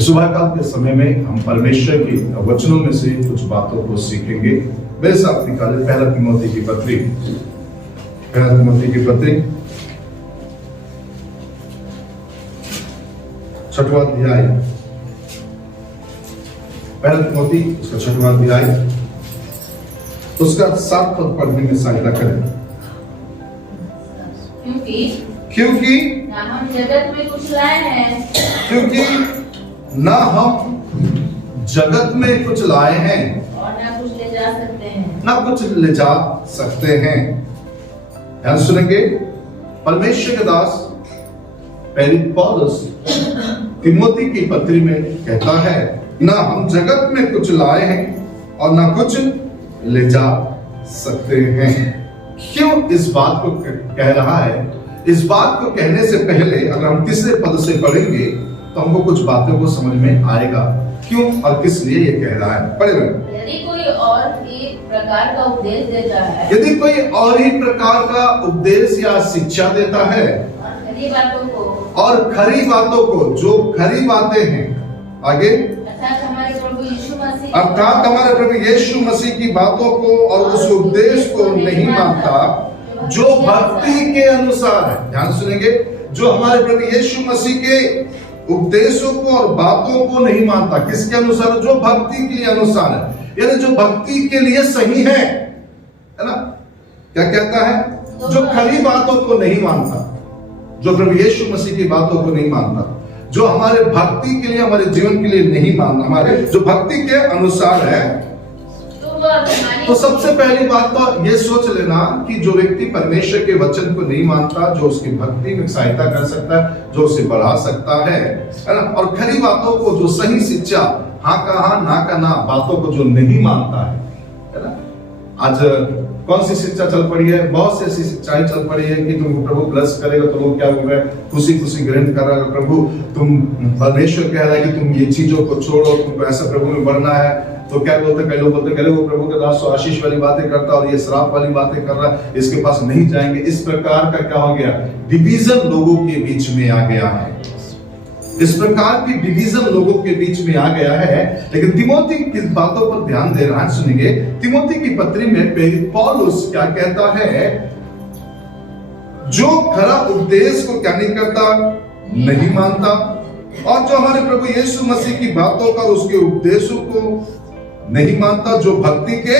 सुबह काल के समय में हम परमेश्वर के वचनों में से कुछ बातों को सीखेंगे। मेरे साथ निकाले पहला तिमोथी की पत्री, पहला तिमोथी की पत्री 6वां अध्याय, पहला तिमोथी उसका 6वां अध्याय, उसका 7 पद पढ़ने में सहायता करें। क्योंकि ना हम जगत में कुछ लाए हैं, क्योंकि ना हम जगत में कुछ लाए हैं और ना कुछ ले जा सकते हैं, ना कुछ ले जा सकते हैं। ध्यान सुनेंगे। परमेश्वर के दास पहली पौलुस तिमोथी की पत्री में कहता है, ना हम जगत में कुछ लाए हैं और ना कुछ ले जा सकते हैं। क्यों इस बात को कह रहा है? इस बात को कहने से पहले अगर हम तीसरे पद से पढ़ेंगे तो हमको कुछ बातों को समझ में आएगा क्यों और किस लिए ये कह रहा है। पढ़े। यदि कोई और ही प्रकार का उपदेश देता है, यदि कोई और ही प्रकार का उपदेश या शिक्षा देता है और खरी बातों को जो खरी बातें हैं, आगे अर्थात हमारे प्रभु यीशु मसीह की बातों को और उस उपदेश को नहीं मानता जो भक्ति के अनुसार है। ध्यान सुनेंगे। जो हमारे प्रभु यीशु मसीह के उपदेशों को और बातों को नहीं मानता, किसके अनुसार? जो भक्ति के अनुसार है, यानी जो भक्ति के लिए सही है ना। क्या कहता है? जो खरी बातों को नहीं मानता, जो प्रभु यीशु मसीह की बातों को नहीं मानता, जो हमारे भक्ति के लिए, हमारे जीवन के लिए नहीं मानता, हमारे जो भक्ति के अनुसार है। तो सबसे पहली बात तो ये सोच लेना कि जो व्यक्ति परमेश्वर के वचन को नहीं मानता, जो उसकी भक्ति में सहायता कर सकता है, जो उसे बढ़ा सकता है ना, और खरी बातों को, जो सही शिक्षा, हाँ का हाँ ना का ना बातों को जो नहीं मानता है ना। आज कौन सी शिक्षा चल पड़ी है? बहुत सी ऐसी शिक्षाएं चल पड़ी है कि तुमको प्रभु ब्लेस करेगा तो वो क्या हो रहा है, खुशी खुशी ग्रहण कर रहा है। प्रभु तुम, परमेश्वर कह रहा है कि तुम ये चीजों को छोड़ो, तुमको ऐसा प्रभु में बढ़ना है। तो क्या बोलते, कई लोग बोलते हैं वो प्रभु के दास आशीष वाली बातें करता और ये श्राप वाली बातें कर रहा है, इसके पास नहीं जाएंगे। इस प्रकार का क्या हो गया? डिवीजन लोगों के बीच में आ गया है। इस प्रकार की डिवीजन लोगों के बीच में आ गया है। लेकिन तिमोथी किस बातों पर ध्यान दे रहा है, सुनिए। तिमोथी की पत्री में पौलुस क्या कहता है? जो खरा उपदेश को क्या नहीं करता, नहीं मानता, और जो हमारे प्रभु यीशु मसीह की बातों का, उसके उपदेशों को नहीं मानता, जो भक्ति के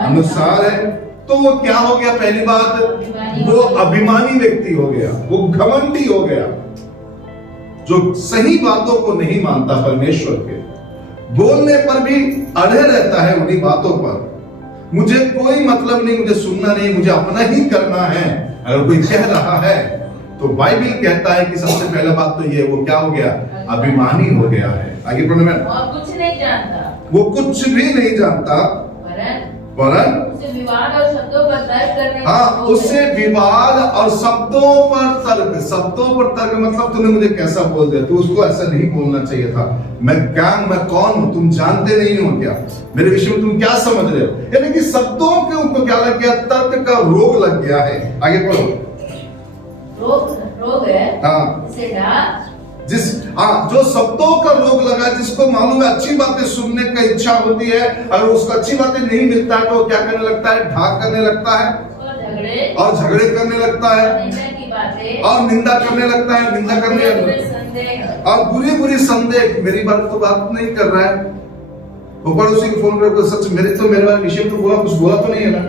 अनुसार है, तो वो क्या हो गया? पहली बात, वो अभिमानी व्यक्ति हो गया, वो घमंडी हो गया, जो सही बातों को नहीं मानता, परमेश्वर के बोलने पर भी अड़े रहता है उन्हीं बातों पर। मुझे कोई मतलब नहीं, मुझे सुनना नहीं, मुझे अपना ही करना है। अगर कोई कह रहा है तो बाइबल कहता है कि सबसे पहला बात तो ये, वो क्या हो गया? अभिमानी हो गया है। आगे पढ़ने में, और कुछ नहीं जानता, वो कुछ भी नहीं जानता, वरन उसे विवाद और शब्दों पर तर्क करने, हाँ, उसे विवाद और शब्दों पर तर्क। शब्दों पर तर्क मतलब तूने मुझे कैसा बोल दिया, तू उसको ऐसा नहीं बोलना चाहिए था, मैं क्या, मैं कौन हूं, तुम जानते नहीं हो क्या, मेरे विषय में तुम क्या समझ रहे हो। यानी कि शब्दों के ऊपर क्या लग गया? तर्क का रोग लग गया है। आगे पढ़ो। रोग है, हाँ, जो शब्दों का रोग लगा, जिसको मालूम है अच्छी बातें सुनने का इच्छा होती है, अगर उसको अच्छी बातें नहीं मिलता है तो वो क्या करने लगता है? ढाक करने लगता है और झगड़े करने लगता है और निंदा करने लगता है, निंदा करने और बुरी बुरी संदेह। मेरी बात तो बात नहीं कर रहा है, वो पड़ोसी को फोन करके सच मेरे वाले विषय तो बोला, कुछ बोला तो नहीं है ना।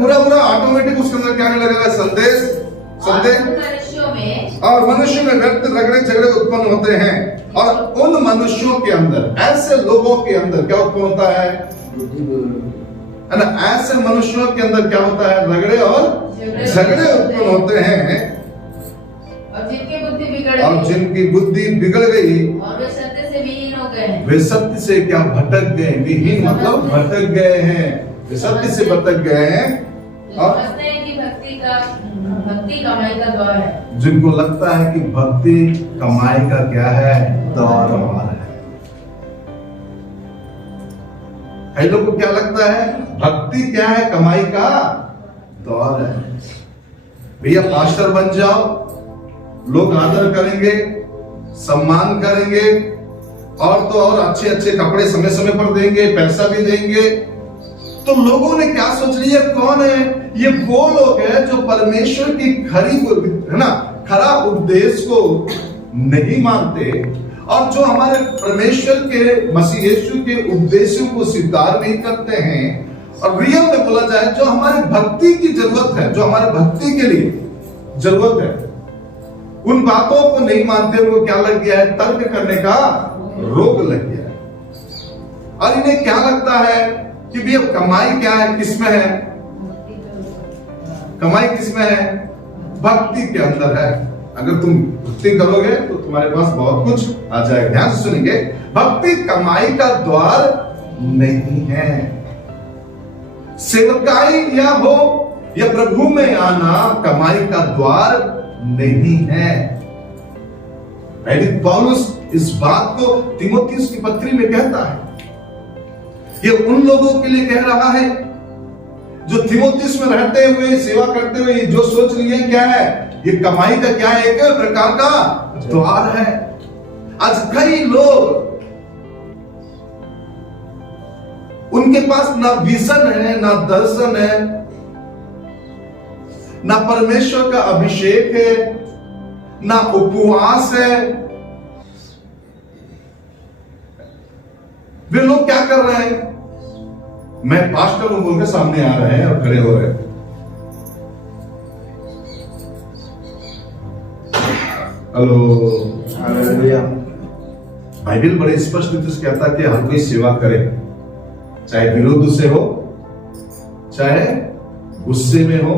बुरा बुरा ऑटोमेटिक उसके अंदर क्या आने लगेगा? संदेह और मनुष्य में व्यर्थ रगड़े झगड़े उत्पन्न होते हैं। और उन मनुष्यों के अंदर, ऐसे लोगों के अंदर क्या उत्पन्न होता है ना? ऐसे मनुष्यों के अंदर क्या होता है? रगड़े और झगड़े उत्पन्न होते हैं, और जिनकी बुद्धि बिगड़ गई और वे सत्य से विहीन हो गए। वे सत्य से क्या भटक गए? विहीन मतलब भटक गए हैं, वे सत्य से भटक गए हैं। और भक्ति कमाई का दौर है। जिनको लगता है कि भक्ति कमाई का क्या है? दौर है। कई लोग को क्या लगता है? भक्ति क्या है? कमाई का दौर है। भैया पास्टर बन जाओ, लोग आदर करेंगे, सम्मान करेंगे, और तो और अच्छे अच्छे कपड़े समय समय पर देंगे, पैसा भी देंगे। तो लोगों ने क्या सोच लिया, कौन है ये? वो लोग हैं जो परमेश्वर की खरा उपदेश को नहीं मानते और जो हमारे परमेश्वर के मसीह यीशु के उपदेशों को स्वीकार नहीं करते हैं। और रियल में बोला जाए, जो हमारे भक्ति की जरूरत है, जो हमारे भक्ति के लिए जरूरत है, उन बातों को नहीं मानते। उनको क्या लग गया है? तर्क करने का रोग लग गया है। और इन्हें क्या लगता है कि भी अब कमाई क्या है, किसमें है? कमाई किसमें है? भक्ति के अंदर है। अगर तुम भक्ति करोगे तो तुम्हारे पास बहुत कुछ आ जाएगा। ध्यान से सुनेंगे, भक्ति कमाई का द्वार नहीं है। सेवकाई या हो या प्रभु में आना कमाई का द्वार नहीं है। पौलुस इस बात को तीमुथियुस की पत्री में कहता है। ये उन लोगों के लिए कह रहा है जो तीमुथियुस में रहते हुए, सेवा करते हुए जो सोच लिए क्या है, ये कमाई का क्या है? एक प्रकार का द्वार है। आज कई लोग, उनके पास ना विजन है, ना दर्शन है, ना परमेश्वर का अभिषेक है, ना उपवास है। वे लोग क्या कर रहे हैं? मैं पास्टर हूं बोल के सामने आ रहे हैं और खड़े हो रहे हैं। Hello, hallelujah. बाइबल बड़े स्पष्ट रूप से कहता है कि हर कोई सेवा करे, चाहे विरोध से हो, चाहे गुस्से में हो,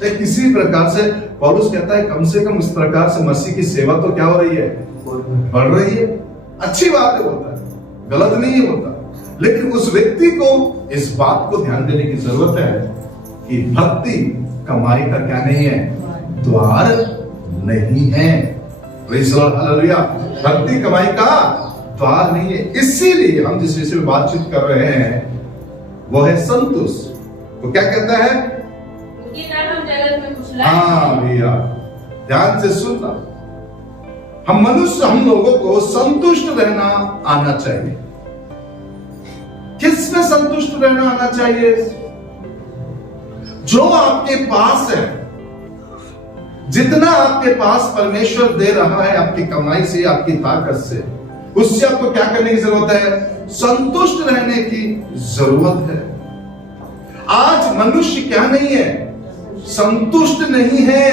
चाहे किसी प्रकार से। पौलुस कहता है कम से कम इस प्रकार से मसीह की सेवा तो क्या हो रही है? बढ़ रही है। अच्छी बात है, होता है, गलत नहीं है होता। लेकिन उस व्यक्ति को इस बात को ध्यान देने की जरूरत है कि भक्ति कमाई का क्या नहीं है? द्वार नहीं है। Praise the Lord, hallelujah. भक्ति कमाई का द्वार नहीं है। इसीलिए हम जिस विषय में बातचीत कर रहे हैं वो है संतोष। तो क्या कहता है? हाँ भैया, ध्यान से सुनना। हम मनुष्य, हम लोगों को संतुष्ट रहना आना चाहिए। किसमें संतुष्ट रहना आना चाहिए? जो आपके पास है, जितना आपके पास परमेश्वर दे रहा है, आपकी कमाई से, आपकी ताकत से, उससे आपको क्या करने की जरूरत है? संतुष्ट रहने की जरूरत है। आज मनुष्य क्या नहीं है? संतुष्ट नहीं है।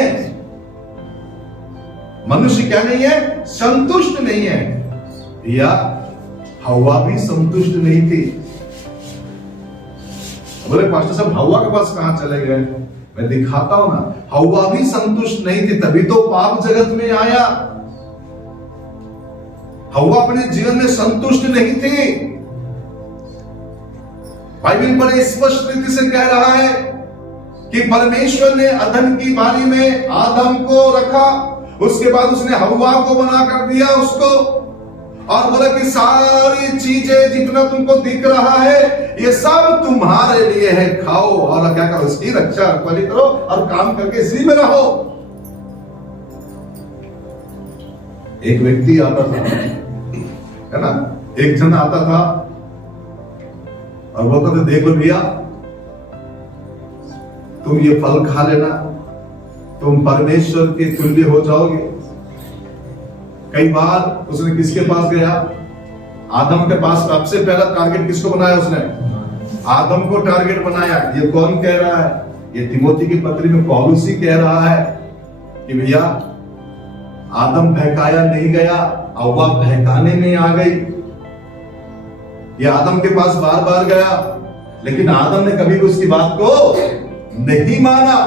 मनुष्य क्या नहीं है? संतुष्ट नहीं है। या हवा भी संतुष्ट नहीं थी। बोले पास्टर साहब हवा के पास कहां चले गए? मैं दिखाता हूं ना। हवा भी संतुष्ट नहीं थी, तभी तो पाप जगत में आया। हवा अपने जीवन में संतुष्ट नहीं थी। बाइबल बड़े स्पष्ट रीति से कह रहा है कि परमेश्वर ने अदन की बारी में आदम को रखा, उसके बाद उसने हवा को बना कर दिया उसको, और बोला कि सारी चीजें जितना तुमको दिख रहा है ये सब तुम्हारे लिए है, खाओ और क्या करो? इसकी रक्षा रखवाली करो और काम करके इसी में रहो। एक व्यक्ति आता था, है ना, एक जन आता था और बोलता था देखो भैया, तुम ये फल खा लेना, तुम परमेश्वर के तुल्य हो जाओगे। कई बार उसने किसके पास गया? आदम के पास। सबसे पहला टारगेट किसको बनाया उसने? आदम को टारगेट बनाया। ये कौन कह रहा है? ये तीमुथी की पत्री में पौलुस ही कह रहा है कि भैया आदम बहकाया नहीं गया, हव्वा बहकाने में आ गई। ये आदम के पास बार बार गया, लेकिन आदम ने कभी भी उसकी बात को नहीं माना।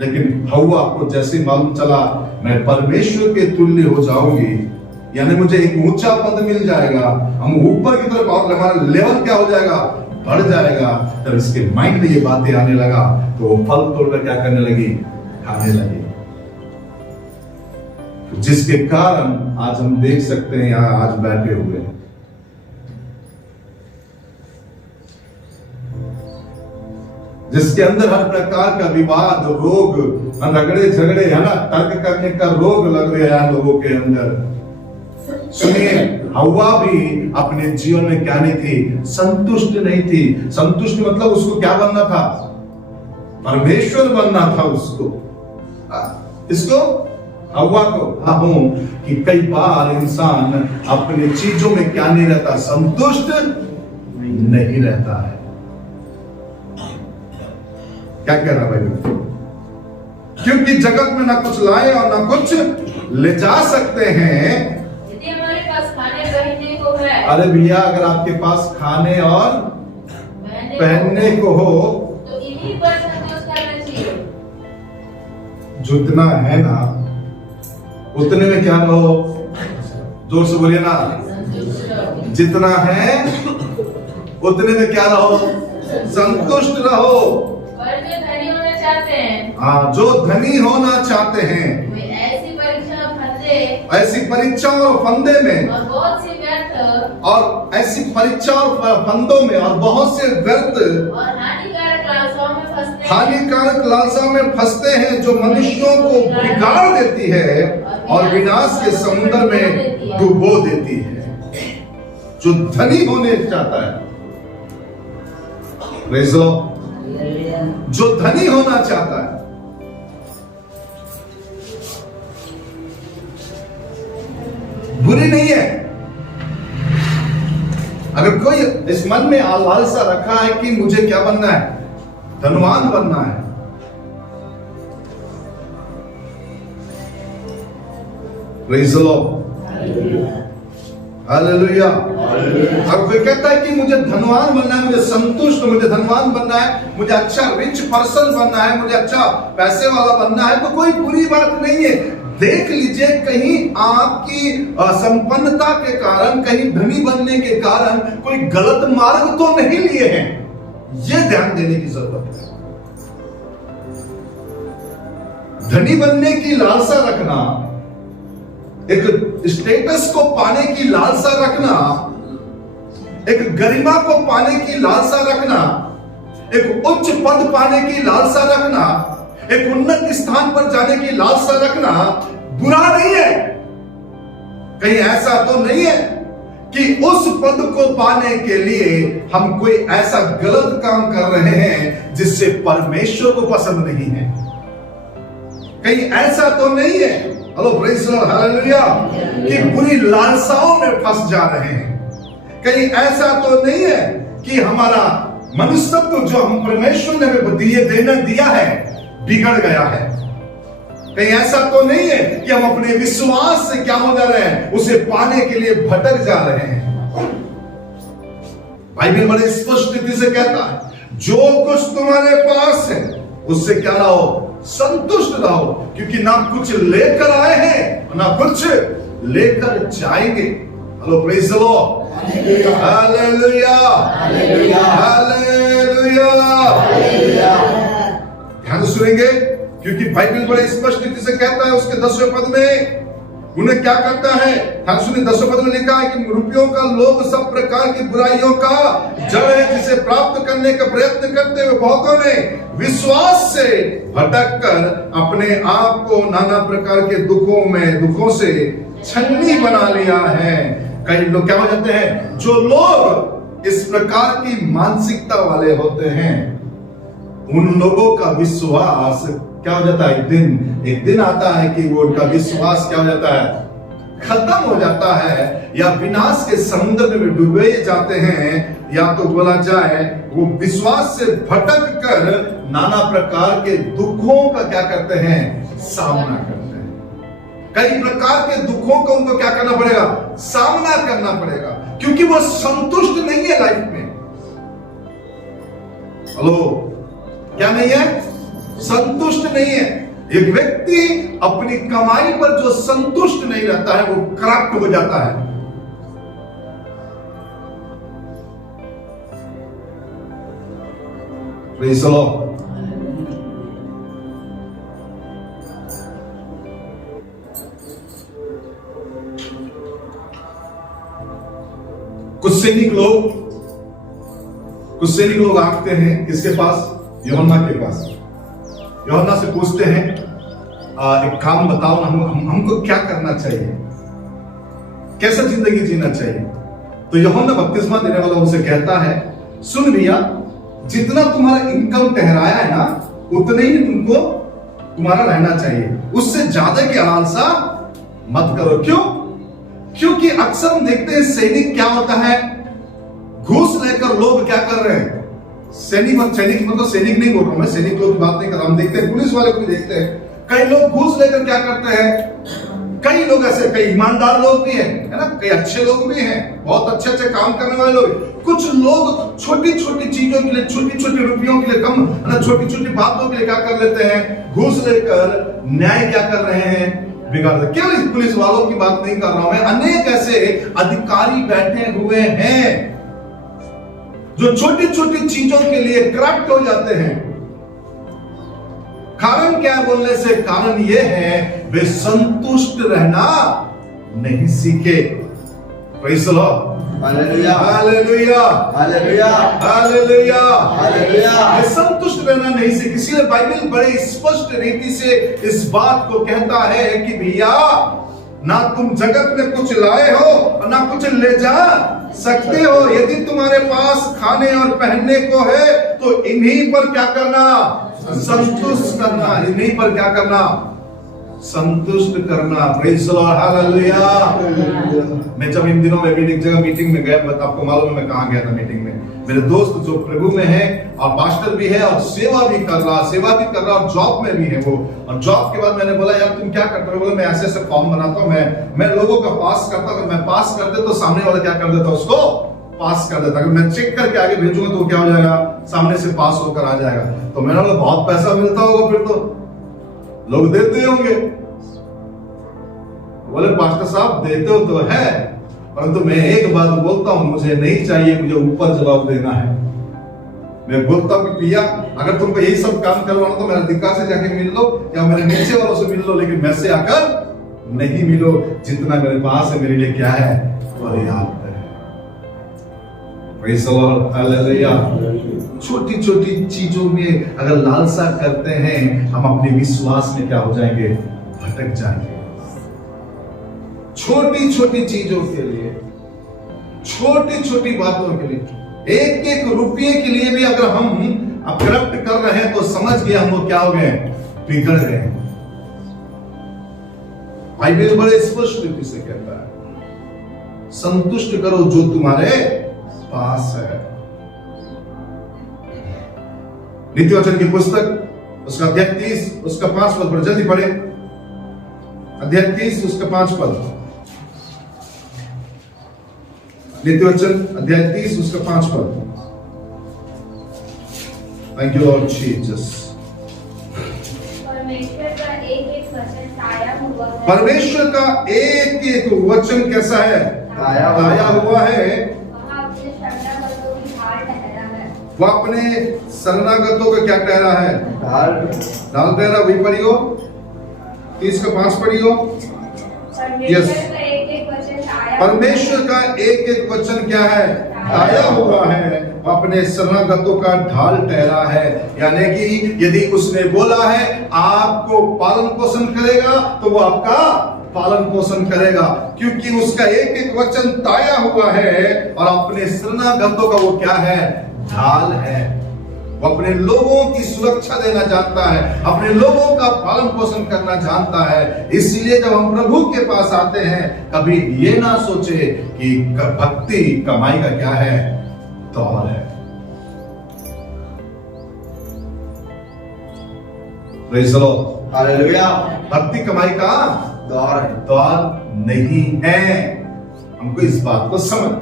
लेकिन हव्वा को जैसे मालूम चला मैं परमेश्वर के तुल्य हो जाऊंगी, यानी मुझे एक ऊंचा पद मिल जाएगा, हम ऊपर की तरफ और हमारा लेवल क्या हो जाएगा? बढ़ जाएगा। तब इसके माइंड में ये बातें आने लगा तो वो फल तोड़कर क्या करने लगी? खाने लगी। जिसके कारण आज हम देख सकते हैं यहां आज बैठे हुए हैं। जिसके अंदर हर प्रकार का विवाद, रोग, रगड़े झगड़े, है ना, तर्क करने का रोग लग गया है लोगों के अंदर। सुनिए, हव्वा भी अपने जीवन में क्या नहीं थी? संतुष्ट नहीं थी। संतुष्ट मतलब उसको क्या बनना था? परमेश्वर बनना था उसको। इसको, हव्वा को। हाँ हूं कि कई बार इंसान अपने चीजों में क्या नहीं रहता? संतुष्ट नहीं रहता है। क्या कह रहा भाई? क्योंकि जगत में ना कुछ लाए और ना कुछ ले जा सकते हैं। यदि हमारे पास खाने पहनने को है, अरे भैया, अगर आपके पास खाने और पहनने को हो तो इन्हीं पर संतोष करना चाहिए। जितना है ना उतने में क्या रहो? जोर से बोलिए ना। जितना है उतने में क्या रहो? संतुष्ट रहो। पर जो धनी होना चाहते हैं, हाँ, जो धनी होना चाहते हैं, वे ऐसी परीक्षा फंदे, ऐसी परीक्षा और फंदे में, और बहुत सी व्यर्थ, और ऐसी परीक्षा और फंदों में और बहुत से व्यर्थ और हानिकारक लालसाओं में फंसते हैं, हानिकारक लालसा में फंसते हैं, जो मनुष्यों को बिगाड़ देती है और विनाश के समुद्र में डुबो देती है। जो धनी होने चाहता है, जो धनी होना चाहता है, बुरी नहीं है। अगर कोई इस मन में लालसा रखा है कि मुझे क्या बनना है? धनवान बनना है, प्रेज़ द लॉर्ड, हालेलुया। और कोई कहता है कि मुझे धनवान बनना है, मुझे संतुष्ट, मुझे धनवान बनना है, मुझे अच्छा रिच पर्सन बनना है, मुझे अच्छा पैसे वाला बनना है, तो कोई बुरी बात नहीं है। देख लीजिए, कहीं आपकी संपन्नता के कारण, कहीं धनी बनने के कारण कोई गलत मार्ग तो नहीं लिए हैं। यह ध्यान देने की जरूरत है। धनी बनने की लालसा रखना, एक स्टेटस को पाने की लालसा रखना, एक गरिमा को पाने की लालसा रखना, एक उच्च पद पाने की लालसा रखना, एक उन्नत स्थान पर जाने की लालसा रखना बुरा नहीं है। कहीं ऐसा तो नहीं है कि उस पद को पाने के लिए हम कोई ऐसा गलत काम कर रहे हैं जिससे परमेश्वर को पसंद नहीं है। कहीं ऐसा तो नहीं है, hello praise the Lord, hallelujah, कि बुरी लालसाओं में फंस जा रहे हैं। कहीं ऐसा तो नहीं है कि हमारा मनुष्यत्व जो हम परमेश्वर ने हमें दिया है बिगड़ गया है। कहीं ऐसा तो नहीं है कि हम अपने विश्वास से क्या हो जा रहे हैं, उसे पाने के लिए भटक जा रहे हैं। बाइबल बड़े स्पष्ट रीति से कहता है, जो कुछ तुम्हारे पास है उससे क्या रहो? संतुष्ट रहो, क्योंकि ना कुछ लेकर आए हैं ना कुछ लेकर जाएंगे। Hello praise the Lord, hallelujah, hallelujah, hallelujah. ध्यान सुनेंगे, क्योंकि बाइबल बड़े स्पष्ट रीति से कहता है उसके 10वें पद में, उन्हें क्या करता है? ध्यान सुनिए, 10वें पद में लिखा है कि रुपयों का लोभ सब प्रकार की बुराइयों का जड़ है, जिसे प्राप्त करने का प्रयत्न करते हुए बहुतों ने विश्वास से भटक कर अपने आप को नाना प्रकार के दुखों से छन्नी बना लिया है। कई लोग क्या हो जाते हैं? जो लोग इस प्रकार की मानसिकता वाले होते हैं, उन लोगों का विश्वास क्या हो जाता है? एक दिन आता है कि वो उनका विश्वास क्या हो जाता है? खत्म हो जाता है, या विनाश के समुद्र में डूबे जाते हैं, या तो बोला जाए वो विश्वास से भटक कर नाना प्रकार के दुखों का क्या करते हैं? सामना करते हैं। कई प्रकार के दुखों का उनको क्या करना पड़ेगा? सामना करना पड़ेगा, क्योंकि वो संतुष्ट नहीं है लाइफ में। हेलो, क्या नहीं है? संतुष्ट नहीं है। एक व्यक्ति अपनी कमाई पर जो संतुष्ट नहीं रहता है वो करप्ट हो जाता है। Praise the Lord. कुछ सैनिक लोग आते हैं किसके पास? यूहन्ना के पास। यूहन्ना से पूछते हैं, एक काम बताओ ना, हमको क्या करना चाहिए? कैसा जिंदगी जीना चाहिए। तो यूहन्ना बपतिस्मा देने वाला उनसे कहता है, सुन भैया, जितना तुम्हारा इनकम ठहराया है ना, उतने ही तुमको तुम्हारा रहना चाहिए, उससे ज्यादा की लालसा मत करो। क्यों? क्योंकि अक्सर हम देखते हैं सैनिक क्या होता है, घूस लेकर लोग क्या कर रहे हैं, सैनिक मतलब सैनिक नहीं बोल रहा हूं मैं, सैनिक लोग की बात नहीं कर रहा, हम देखते हैं पुलिस वाले को भी देखते हैं, कई लोग घूस लेकर क्या करते हैं, कई लोग ऐसे, कई ईमानदार लोग भी हैं, है ना, कई अच्छे लोग भी हैं, बहुत अच्छे अच्छे काम करने वाले लोग। कुछ लोग छोटी छोटी चीजों के लिए, छोटी छोटी रुपयों के लिए, कम ना छोटी छोटी बातों के लिए क्या कर लेते हैं, घूस लेकर न्याय क्या कर रहे हैं, बिगाड़ रहे। केवल पुलिस वालों की बात नहीं कर रहा हूं मैं, अनेक ऐसे अधिकारी बैठे हुए हैं जो छोटी छोटी चीजों के लिए करप्ट हो जाते हैं। कारण क्या है बोलने से? कारण यह है वे संतुष्ट रहना नहीं सीखे। Praise the Lord, hallelujah hallelujah hallelujah hallelujah hallelujah. वे संतुष्ट रहना नहीं सीखे। इसलिए बाइबल बड़े स्पष्ट रीति से इस बात को कहता है कि भैया, ना तुम जगत में कुछ लाए हो और ना कुछ ले जा सकते हो। यदि तुम्हारे पास खाने और पहनने को है तो इन्हीं पर क्या करना, संतुष्ट करना। इन्हीं पर क्या करना, संतुष्ट करना। Praise the Lord, hallelujah. मैं जब इन दिनों में एक जगह मीटिंग में गया, आपको मालूम है मैं कहां गया था मीटिंग में, मेरे दोस्त जो प्रभु में है और पास्टर भी है और सेवा भी कर रहा और जॉब में भी है वो। और जॉब के बाद मैंने बोला, यार तुम क्या करते हो? बोला, मैं ऐसे ऐसे फॉर्म बनाता हूँ, मैं लोगों का पास करता हूँ। मैं पास कर दे तो सामने वाला क्या कर देता, उसको पास कर देता। अगर मैं चेक करके आगे भेजूंगा तो क्या हो जाएगा, सामने से पास होकर आ जाएगा। तो मैंने बोला, बहुत पैसा मिलता होगा फिर तो, लोग देते होंगे। बोले, पास्टर साहब देते हो तो है, परंतु मैं एक बात बोलता हूं, मुझे नहीं चाहिए, मुझे ऊपर जवाब देना है। मैं बोलता हूं कि भैया, अगर तुमको यही सब काम करवाना तो मेरा अधिकार से जाके मिल लो या मेरे नीचे वालों से मिल लो, लेकिन मैं से आकर नहीं मिलो। जितना मेरे पास है मेरे लिए क्या है, पर्याप्त है। Praise the Lord, hallelujah. छोटी छोटी चीजों में अगर लालसा करते हैं, हम अपने विश्वास में क्या हो जाएंगे, भटक जाएंगे। छोटी छोटी चीजों के लिए, छोटी छोटी बातों के लिए, एक एक रुपये के लिए भी अगर हम करप्ट कर रहे हैं तो समझ गए हम लोग क्या हो गए, बिगड़ गए। बाइबल बड़े स्पष्ट रीति से कहता है, संतुष्ट करो जो तुम्हारे पास है। नीति वचन की पुस्तक उसका अध्याय 30 उसका 5 पद पर जल्दी पढ़े। अध्याय 30 उसका 5 पद। नीति वचन अध्याय 30 उसका 5 पद। Thank you Lord Jesus. परमेश्वर का एक एक वचन कैसा है, ताया हुआ है। वो अपने शरणागतों को क्या ठहरा है, ढाल ठहरा। वही पढ़ियो, 30 का 5 पढ़ियो। यस, परमेश्वर का एक एक वचन क्या है, ताया हुआ है। वो अपने शरणागतों का ढाल ठहरा है। यानी कि यदि उसने बोला है आपको पालन पोषण करेगा तो वो आपका पालन पोषण करेगा, क्योंकि उसका एक एक वचन ताया हुआ है। और अपने शरणागतों का वो क्या है, ढाल है। वो अपने लोगों की सुरक्षा देना जानता है, अपने लोगों का पालन पोषण करना जानता है। इसलिए जब हम प्रभु के पास आते हैं, कभी ये ना सोचे कि भक्ति कमाई का क्या है, दौर है। Praise the Lord, hallelujah. भक्ति कमाई का दौर है, दौर नहीं है। हमको इस बात को समझ,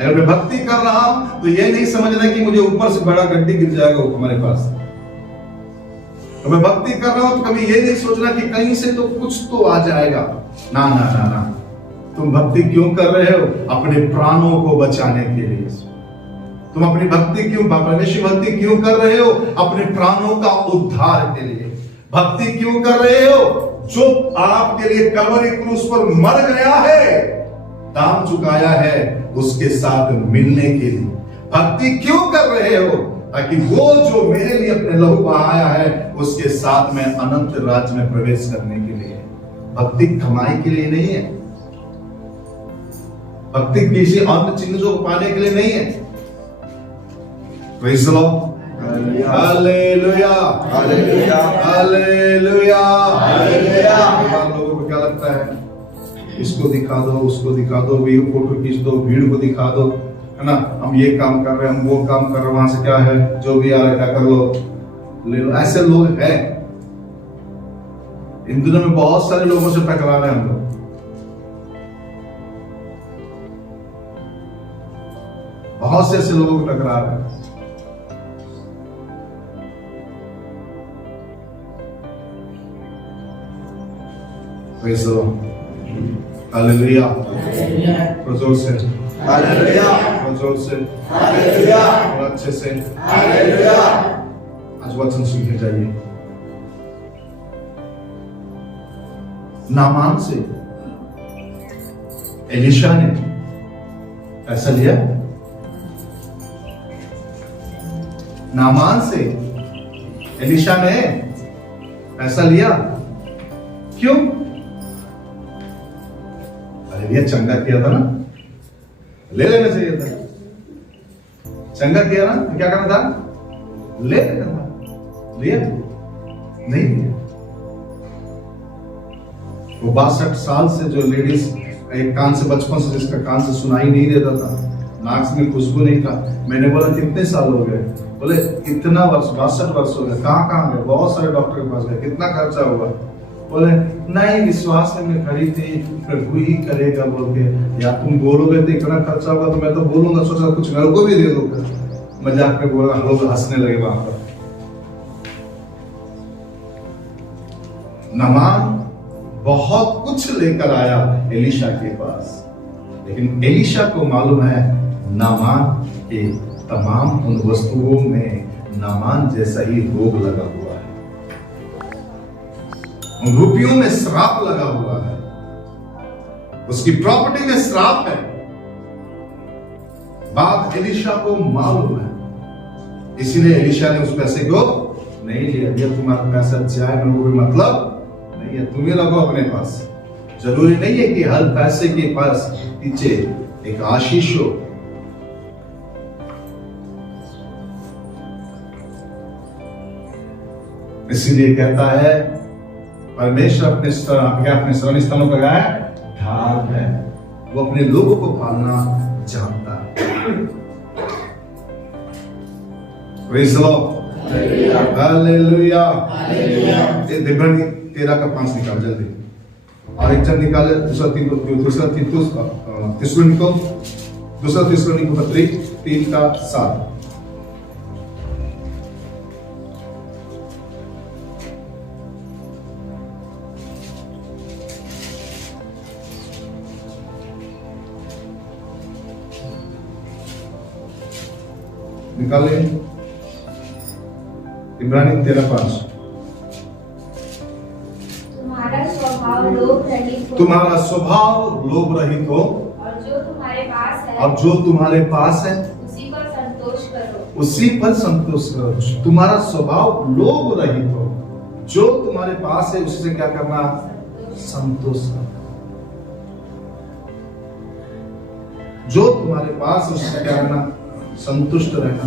अगर मैं भक्ति कर रहा हूं तो ये नहीं समझना कि मुझे ऊपर से बड़ा गड्डी गिर जाएगा हमारे पास। तो मैं भक्ति कर रहा हूं तो कभी ये नहीं सोचना कि कहीं से तो कुछ तो आ जाएगा। ना ना ना ना, तुम भक्ति क्यों कर रहे हो, अपने प्राणों को बचाने के लिए। तुम अपनी भक्ति क्यों, परमेश्वर भक्ति क्यों कर रहे हो, अपने प्राणों का उद्धार के लिए। भक्ति क्यों कर रहे हो, जो आपके लिए कलवरी क्रूस पर मर गया है, दाम चुकाया है, उसके साथ मिलने के लिए। भक्ति क्यों कर रहे हो, ताकि वो जो मेरे लिए अपने लहू बहाया है उसके साथ में अनंत राज्य में प्रवेश करने के लिए। भक्ति कमाई के लिए नहीं है, भक्ति किसी अन्य चीजों को पाने के लिए नहीं है। Praise the Lord, hallelujah, hallelujah, hallelujah, hallelujah. आप लोगों को क्या लगता है? इसको दिखा दो, उसको दिखा दो, वीडियो फोटो खींच दो, भीड़ को दिखा दो, है ना, हम ये काम कर रहे हैं, हम वो काम कर रहे हैं, वहां से क्या है, जो भी आ रहा है कर लो, ले लो। ऐसे लोग हैं इन दिनों में, बहुत सारे लोगों से टकरा रहे हैं हम लोग। बहुत से ऐसे लोगों को टकरा रहे हैं। प्रेज़ द लॉर्ड, हालेलुया, जोर से हालेलुया, जोर से, हालेलुया, और अच्छे से हालेलुया। आज वचन सुन के जाइए। नामान से एलिशा ने पैसा लिया। नामान से एलिशा ने पैसा लिया। क्यों? अरे ये चंगा किया था ना, ले लेना चाहिए था। चंगा किया ना, तो क्या करना था? ले लेना था। लिया? नहीं लिया। वो 62 साल से जो लेडीज एक कान से, बचपन से जिसका कान से सुनाई नहीं देता था, नाक में खुशबू नहीं था, मैंने बोला कितने साल हो गए? बोले इतना वर्ष, 62 वर्ष हो गए। कहाँ गए? बहुत सारे डॉक्टर के पास गए। कितना खर्चा होगा? बोले नहीं, विश्वास में खड़ी थी, प्रभु ही करेगा बोल के। या तुम बोलोगे तो इतना खर्चा होगा, तो मैं तो बोलूंगा, सोचा कुछ घर को भी दे दो। मजाक में बोला, लोग हंसने लगे वहां पर। नामान बहुत कुछ लेकर आया एलिशा के पास, लेकिन एलिशा को मालूम है नामान के तमाम उन वस्तुओं में नामान जैसा ही रोग लगा हुआ है, उन रुपयों में श्राप लगा हुआ है, उसकी प्रॉपर्टी में श्राप है। बात एलिशा को मालूम है, इसीलिए एलिशा ने उस पैसे को नहीं लिया। ये तुम्हारा पैसा जाए में कोई मतलब नहीं है, तुम्हें लगो अपने पास। जरूरी नहीं है कि हर पैसे के पास पीछे एक आशीष हो। इसीलिए कहता है परमेश्वर अपने शरण स्थानों पर है ढाल है, वो अपने लोगों को पालना जानता है। Praise the Lord, hallelujah. इब्रानी 13:5 निकाल जल्दी, और एक जन निकाले दूसरा थिस्सलुनीको पत्री 3:7। निकाले इब्रानी 13:5। तुम्हारा स्वभाव लोभ रहित हो, तुम्हारा स्वभाव लोभ रहित हो, और जो तुम्हारे पास है, और जो तुम्हारे पास है उसी पर संतोष करो। उसी पर संतोष करो। तुम्हारा स्वभाव लोभ रहित हो, जो तुम्हारे पास है उसी से क्या करना? संतोष करना। जो तुम्हारे पास है उससे क्या करना? संतुष्ट रहना।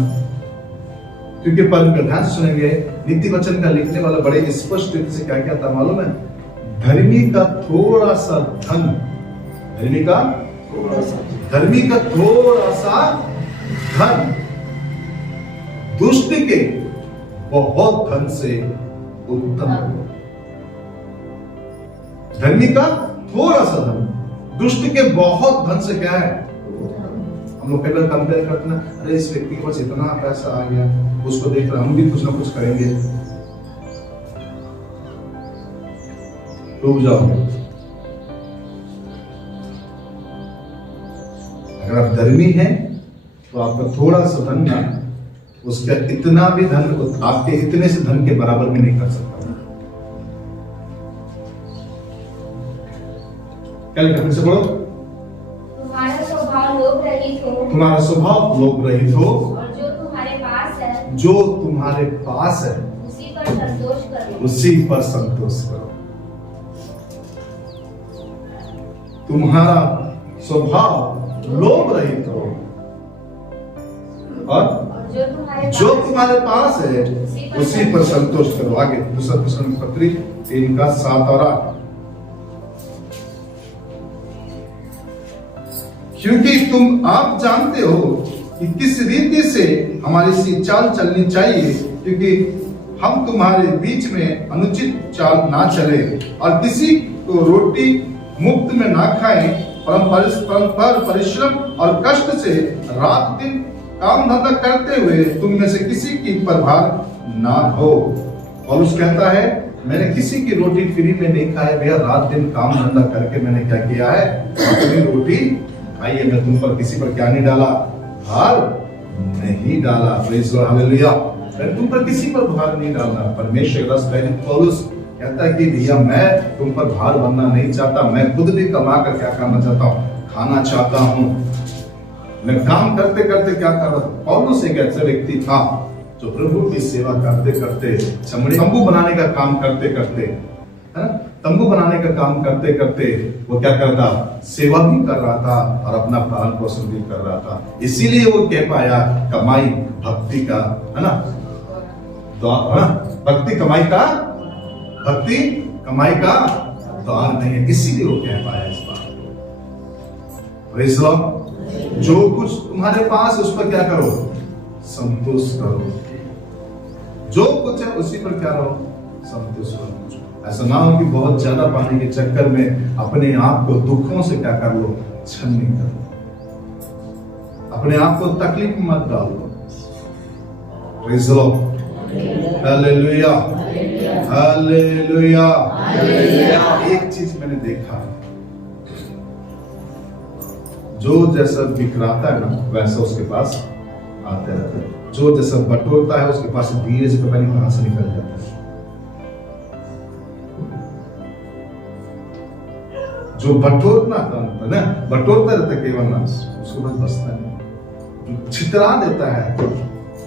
क्योंकि परम ध्यान सुनेंगे, नीति वचन का लिखने वाला बड़े स्पष्ट रीति से क्या कहता मालूम है? धर्मी का थोड़ा सा धन, धर्मी का थोड़ा सा धन दुष्ट के बहुत धन से उत्तम है। धर्मी का थोड़ा सा धन दुष्ट के बहुत धन से क्या है? हम लोग कई बार कंपेयर करते हैं, अरे इस व्यक्ति के पास इतना पैसा आ गया, उसको देख रहे हम भी कुछ ना कुछ करेंगे, डूब जाओगे। अगर आप धर्मी हैं तो आपका थोड़ा सा धन ना उसका इतना भी धन आपके इतने से धन के बराबर भी नहीं कर सकता। क्या लिखा? फिर से बोलो। तुम्हारा स्वभाव लोभ रहित हो, तुम्हारा स्वभाव लोभ रहित हो, और जो तुम्हारे पास है, जो तुम्हारे पास है उसी पर संतोष करो। उसी पर संतोष करो। तुम्हारा स्वभाव लोभ रहित हो, और जो तुम्हारे पास है उसी पर संतोष करो। आगे दूसरा प्रश्न पत्री 3 का 7 और 8। क्योंकि तुम आप जानते हो कि किस रीति से हमारी सी चाल चलनी चाहिए, क्योंकि हम तुम्हारे बीच में अनुचित चाल ना चले और किसी को रोटी मुफ्त में ना खाएं, परम परिश्रम और कष्ट से रात दिन काम धंधा करते हुए तुम में से किसी की पर भार ना हो। पौलुस कहता है मैंने किसी की रोटी फ्री में नहीं खाया भैया, रात दिन काम धंधा करके मैंने क्या किया है, अपनी रोटी खाई है। मैं तुम पर किसी पर क्या नहीं डाला, भार नहीं डाला। Praise Lord, hallelujah. मैंने तुम पर किसी पर भार नहीं डालना। परमेश्वर रस प्रेरित पौलुस कहता है कि भैया मैं तुम पर भार बनना नहीं चाहता, मैं खुद भी कमा कर क्या करना चाहता हूँ, खाना चाहता हूँ। मैं काम करते करते क्या कर रहा था। पौलुस एक ऐसा व्यक्ति था जो प्रभु की सेवा करते करते, तंबू बनाने का काम करते करते, है ना, तंबू बनाने का काम करते करते वो क्या करता, सेवा भी कर रहा था और अपना पालन पोषण भी कर रहा था। इसीलिए वो कह पाया कमाई भक्ति का, है ना, भक्ति कमाई का, भक्ति कमाई का द्वार नहीं है। इसीलिए वो कह पाया इस बात। Praise Lord. जो कुछ तुम्हारे पास उस पर क्या करो, संतोष करो। जो कुछ है उसी पर क्या रहो, संतोष करो। ऐसा ना हो कि बहुत ज्यादा पाने के चक्कर में अपने आप को दुखों से क्या कर लो, छलनी करो, अपने आप को तकलीफ में मत डालो। Praise the Lord, hallelujah, hallelujah. एक चीज मैंने देखा, जो जैसा बिखराता है ना वैसा उसके पास आते रहता है। जो जैसा बटोरता है उसके पास धीरे से पता नहीं कहां से निकल जाता है। जो बटोरना था ना, बटोरता रहता केवल ना, उसके पास बसता नहीं। जो छितरा देता है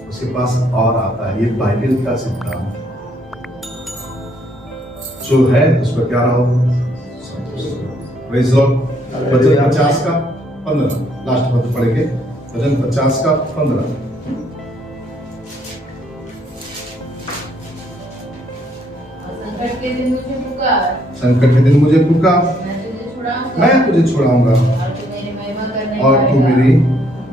उसके पास और आता है। ये बाइबल का सिद्धांत जो है उस पर क्या रहो, प्रेज़ लॉर्ड। वचन 50 का 15 लास्ट पद पढ़ेंगे। वचन 50 का 15। संकट के दिन मुझे पुकार, संकट के दिन मुझे पुकार, मैं तुझे छुड़ाऊंगा और तू मेरी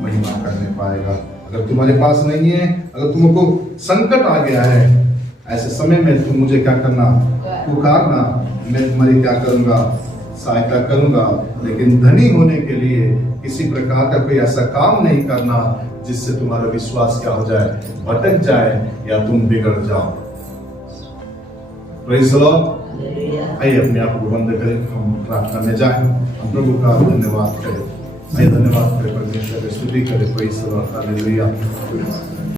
महिमा करने पाएगा। अगर तुम्हारे पास नहीं है, अगर तुमको संकट आ गया है, ऐसे समय में तुम मुझे क्या करना, पुकारना, मैं तुम्हारी क्या करूंगा, सहायता करूंगा। लेकिन धनी होने के लिए किसी प्रकार का कोई ऐसा काम नहीं करना जिससे तुम्हारा विश्वास क्या हो जाए, भटक जाए या तुम बिगड़ जाओ। Praise the Lord. आइए अपने आप को बंद करें, हम प्रार्थना में जाएं, हम प्रभु का धन्यवाद करें। आइए धन्यवाद करें, परमेश्वर की स्तुति करें। Praise the Lord, hallelujah.